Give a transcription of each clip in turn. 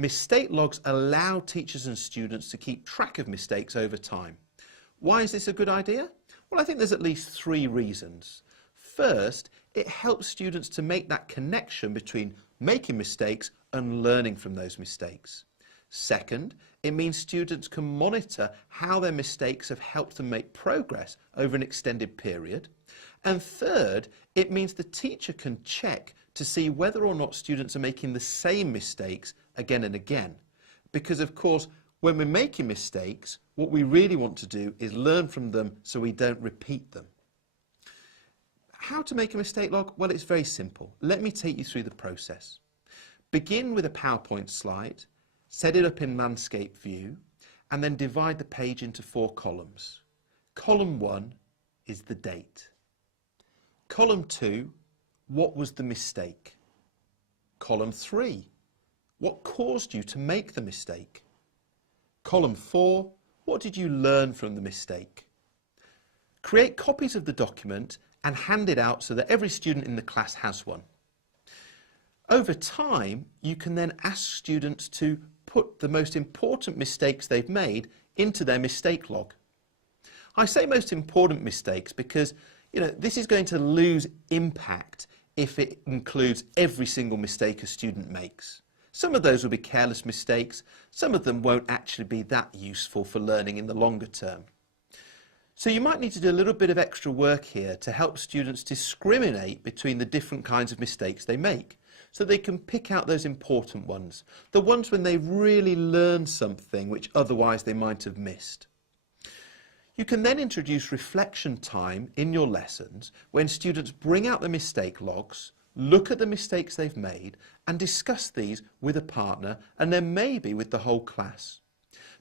Mistake logs allow teachers and students to keep track of mistakes over time. Why is this a good idea? Well, I think there's at least 3 reasons. First, it helps students to make that connection between making mistakes and learning from those mistakes. Second, it means students can monitor how their mistakes have helped them make progress over an extended period. And third, it means the teacher can check to see whether or not students are making the same mistakes again and again. Because of course, when we're making mistakes, what we really want to do is learn from them so we don't repeat them. How to make a mistake log? Well, it's very simple. Let me take you through the process. Begin with a PowerPoint slide, set it up in landscape view, and then divide the page into 4 columns. Column 1 is the date. Column 2, what was the mistake? Column 3, what caused you to make the mistake? Column 4, what did you learn from the mistake? Create copies of the document and hand it out so that every student in the class has one. Over time, you can then ask students to put the most important mistakes they've made into their mistake log. I say most important mistakes because, this is going to lose impact if it includes every single mistake a student makes. Some of those will be careless mistakes, some of them won't actually be that useful for learning in the longer term. So you might need to do a little bit of extra work here to help students discriminate between the different kinds of mistakes they make, so they can pick out those important ones, the ones when they've really learned something which otherwise they might have missed. You can then introduce reflection time in your lessons when students bring out the mistake logs, look at the mistakes they've made and discuss these with a partner and then maybe with the whole class.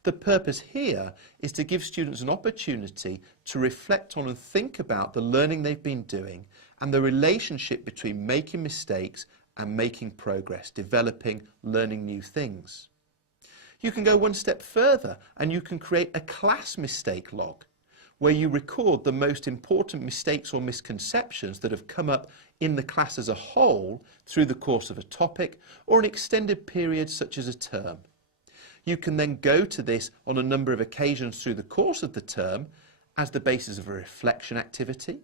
The purpose here is to give students an opportunity to reflect on and think about the learning they've been doing and the relationship between making mistakes and making progress, developing, learning new things. You can go one step further and you can create a class mistake log where you record the most important mistakes or misconceptions that have come up in the class as a whole through the course of a topic or an extended period such as a term. You can then go to this on a number of occasions through the course of the term as the basis of a reflection activity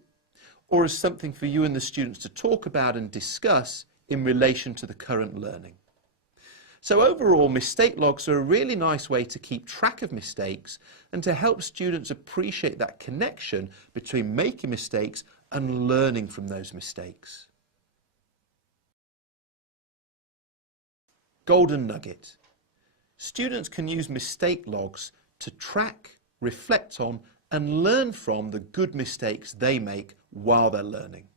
or as something for you and the students to talk about and discuss in relation to the current learning. So overall, mistake logs are a really nice way to keep track of mistakes and to help students appreciate that connection between making mistakes and learning from those mistakes. Golden nugget. Students can use mistake logs to track, reflect on and learn from the good mistakes they make while they're learning.